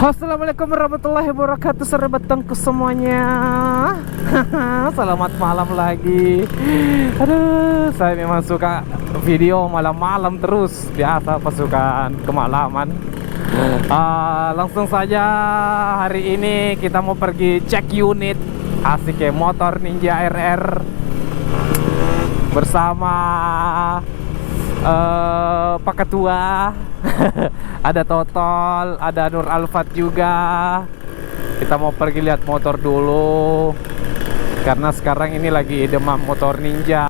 Assalamualaikum warahmatullahi wabarakatuh, sahabat tengku semuanya. Selamat malam lagi. Aduh, saya memang suka video malam-malam terus. Biasa pasukan kemalaman. Langsung saja, hari ini kita mau pergi cek unit. Asik ya, motor Ninja RR bersama Pak Ketua. Ada Totol, ada Nur Alfat juga. Kita mau pergi lihat motor dulu, karena sekarang ini lagi demam motor Ninja.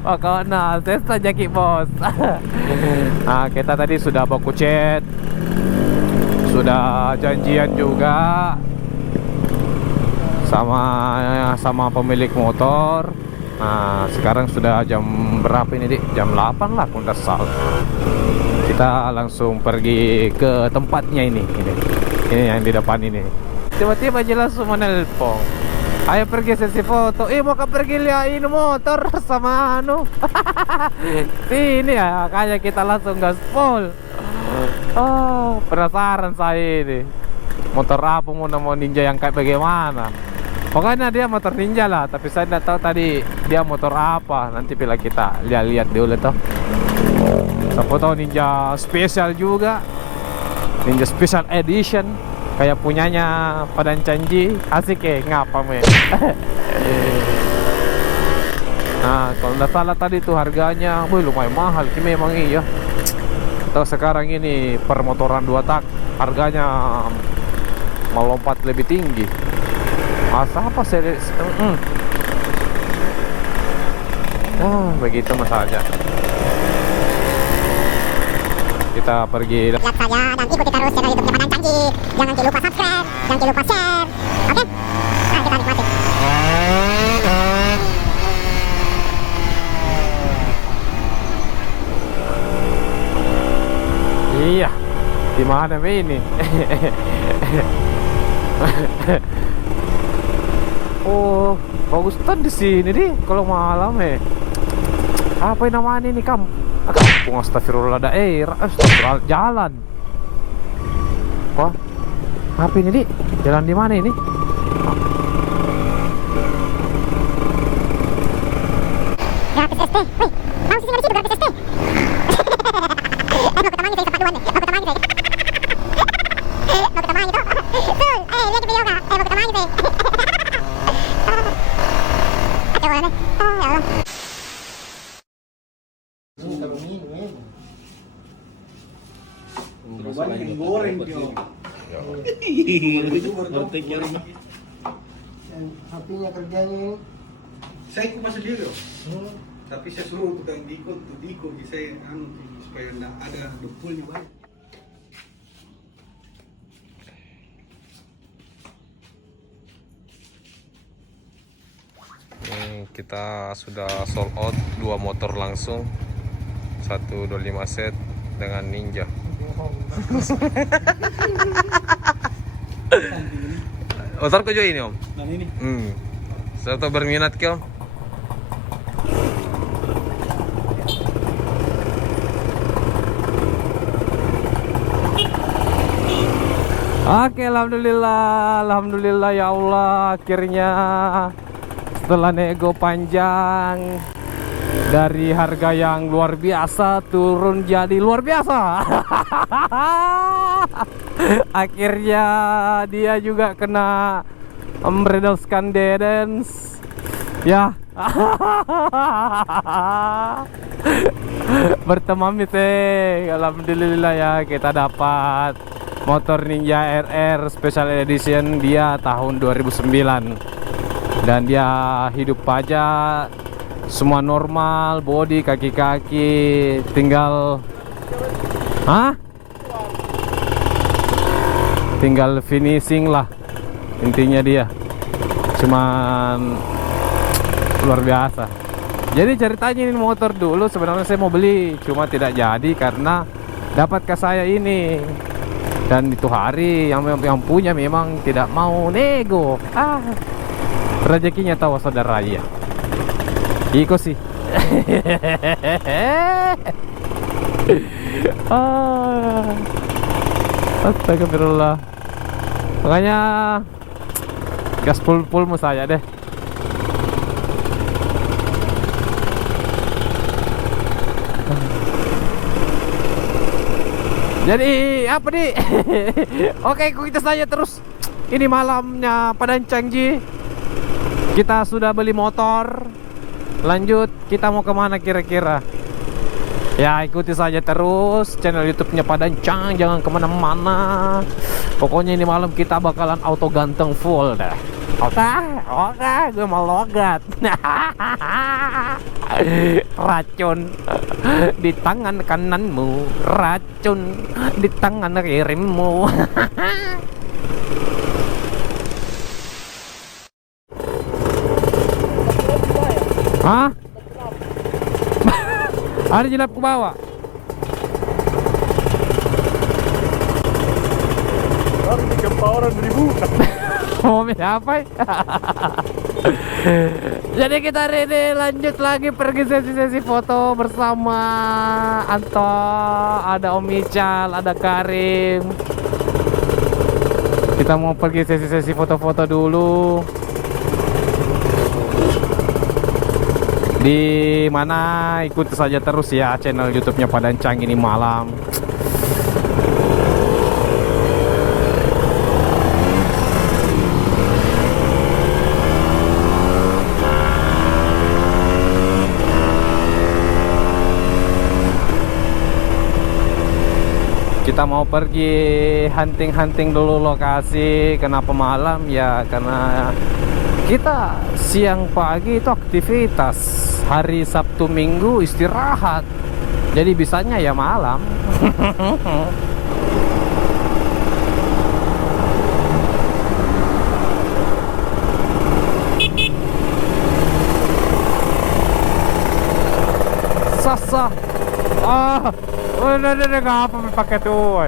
Makanya tes saja ki bos. Nah, kita tadi sudah baku chat, sudah janjian juga sama pemilik motor. Nah, sekarang sudah jam berapa ini, Dik? Jam 8 lah, aku nggak salah. Kita langsung pergi ke tempatnya ini yang di depan ini. Tiba-tiba aja langsung menelpon, ayo pergi sesi foto. Mau pergi liatin motor sama ini ya, kayak kita langsung gaspol. Penasaran saya ini, motor apa mau Ninja yang kayak bagaimana. Pokoknya dia motor Ninja lah, tapi saya tidak tahu tadi dia motor apa. Nanti bila kita lihat dulu tuh. Siapa tahu Ninja spesial juga, Ninja Special Edition, kayak punyanya Padan Canji. Asik ya, ngapa me. Nah, kalau tidak salah tadi tuh harganya, lumayan mahal. Ini memang iya. Atau sekarang ini permotoran 2 tak harganya melompat lebih tinggi. Apa seri? Begitu masalahnya. Kita pergi. Lihat saja dan ikuti terus channel YouTube Padan Canji. Jangan lupa subscribe, jangan lupa share. Oke? Nah, kita nikmati. Iya. Di mana ini? Oh, bagus tuh di sini deh kalau malam ya. Apa yang namanya ini, kampung astagfirullah daerah, astagfirullah jalan. Wah, apa ini, Dik? Jalan di mana ini? Gratis ST. Wih, mau sih situ gratis ST. Mau ketemangi saya sepatuan deh. Mau ketemangi saya. Mau ketemangi tuh. Tuh, lihat video kak. Mau ketemangi saya. Kacau banget. Ya Allah. Banyak yang goreng dia. Apinya kerjanya Saya kupas sendiri loh. Tapi saya suruh tukang diko saya supaya enggak ada dempulnya banyak. Kita sudah sold out 2 motor langsung, 125 set dengan Ninja. Motor ko ini om. Nah ini. Saya tuh berminat ke om. Oke, alhamdulillah ya Allah, akhirnya setelah nego panjang dari harga yang luar biasa turun jadi luar biasa. Akhirnya dia juga kena membredoskan dedens ya. Berteman alhamdulillah ya, kita dapat motor Ninja RR Special Edition dia tahun 2009. Dan dia hidup aja, semua normal, body, kaki-kaki, tinggal tinggal finishing lah intinya. Dia cuman luar biasa. Jadi ceritanya ini motor dulu sebenarnya saya mau beli, cuma tidak jadi karena dapat ke saya ini. Dan itu hari yang punya memang tidak mau nego. Rezekinya tahu saudara ya. Iko sih. Astagfirullah. Makanya gas full mau saya deh. Jadi apa nih? Oke, kita saja terus. Ini malamnya Padang Changi. Kita sudah beli motor. Lanjut, kita mau kemana kira-kira? Ya ikuti saja terus channel YouTube-nya Padang Chang. Jangan kemana-mana. Pokoknya ini malam kita bakalan auto ganteng full dah. Oke, gue mau logat. Racun di tangan kananmu, racun di tangan kirimu. Hah? Ada jelap ke bawah. Baru digempa orang dibuka. Mau apa? Jadi kita hari ini lanjut lagi pergi sesi-sesi foto bersama Anto, ada Om Ical, ada Karim. Kita mau pergi sesi-sesi foto-foto dulu. Di mana ikuti saja terus ya channel YouTube-nya Padang Chang ini malam. Kita mau pergi hunting-hunting dulu lokasi. Kenapa malam? Ya karena kita siang pagi itu aktivitas, hari Sabtu Minggu istirahat. Jadi bisanya ya malam. Sasa. Udah ngapa pakai tuh.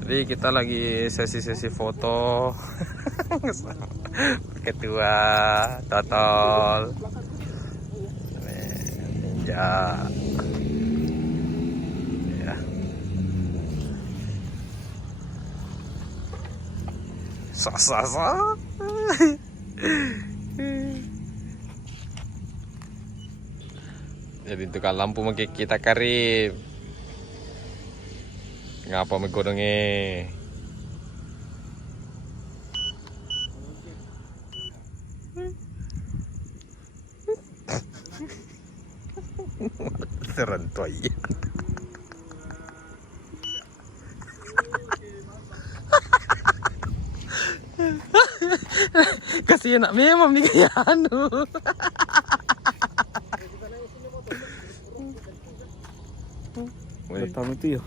Jadi kita lagi sesi-sesi foto. Ketua Totol Ninja ya. Sa. Jadi tukang lampu mungkin kita Karim. Ngapa megodongnya? Serentoy. Kasih nak memang nih kayak anu. Betul itu ya.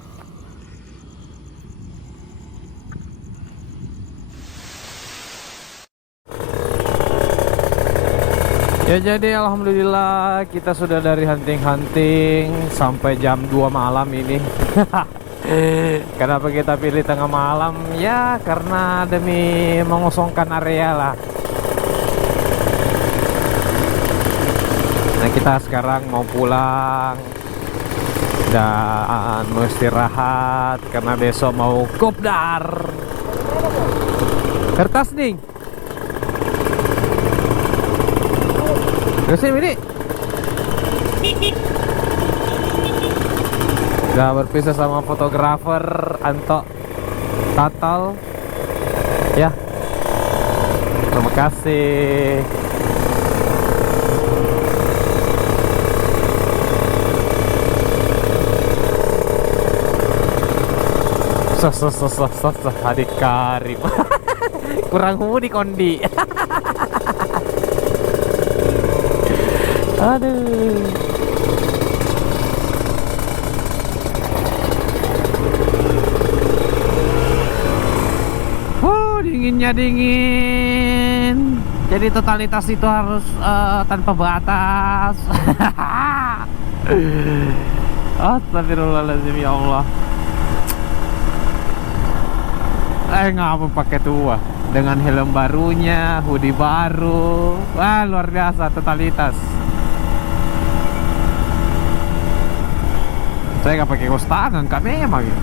Ya jadi alhamdulillah kita sudah dari hunting-hunting sampai jam 2 malam ini. Kenapa kita pilih tengah malam? Ya karena demi mengosongkan area lah. Nah kita sekarang mau pulang dan mau istirahat karena besok mau kopdar. Kertas nih. Terus ini udah berpisah sama fotografer Anto Tatal ya. Terima kasih. Adik Karim. Kurang di kondi. Aduh. Dinginnya dingin. Jadi totalitas itu harus tanpa batas. Astagfirullahaladzim, ya Allah. Ngapa pakai tua dengan helm barunya, hoodie baru. Wah, luar biasa totalitas. Saya nggak pakai kaos tangan, kak memang gitu.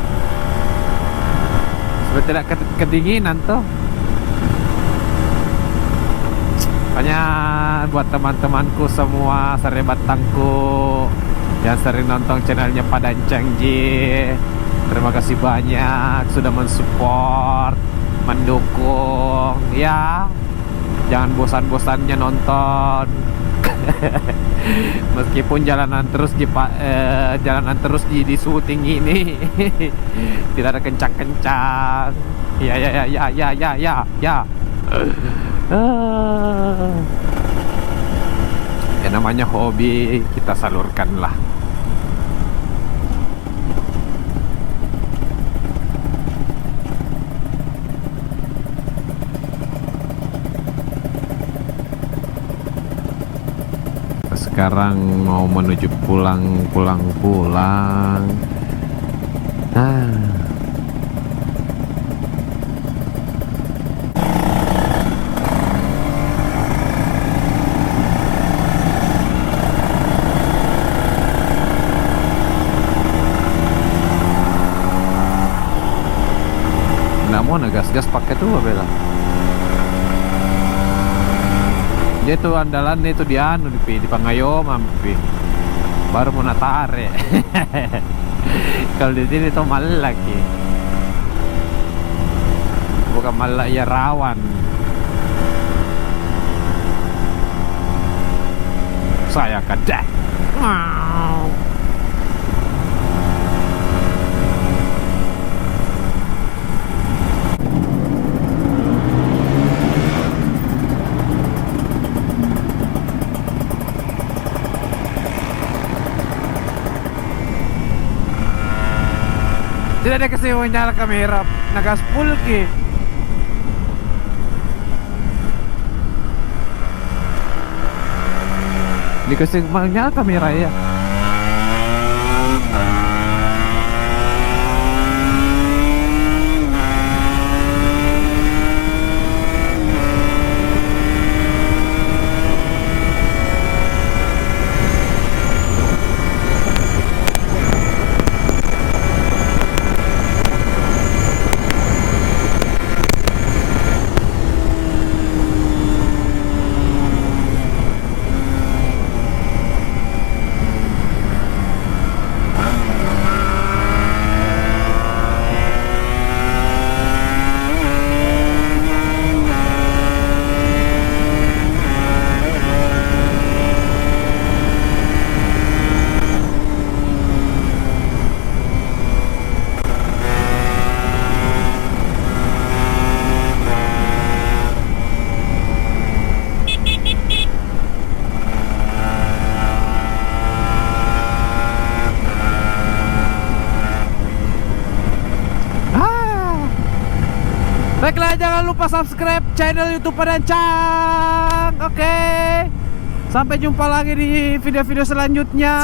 Supaya tidak kedinginan tuh. Makanya buat teman-temanku semua Sarebatangku yang sering nonton channelnya Padan Cengji, terima kasih banyak sudah mensupport, mendukung ya. Jangan bosan-bosannya nonton. Meskipun jalanan terus di syuting ini tidak ada kencang-kencang. Ya. Ya namanya hobi, kita salurkan lah. Sekarang mau menuju pulang. Namun gas pakai tuh bela. Dia tuh andalan itu di Pangayoma, baru mau natare. Kalau di sini tuh Malak ya. Bukan Malak ya, rawan. Saya kadah. Tidak ada kasi menyala kamera, nagaspul ki. Di kasi menyala kamera ya. Baiklah, jangan lupa subscribe channel YouTube Padan Cang. Oke. Sampai jumpa lagi di video-video selanjutnya.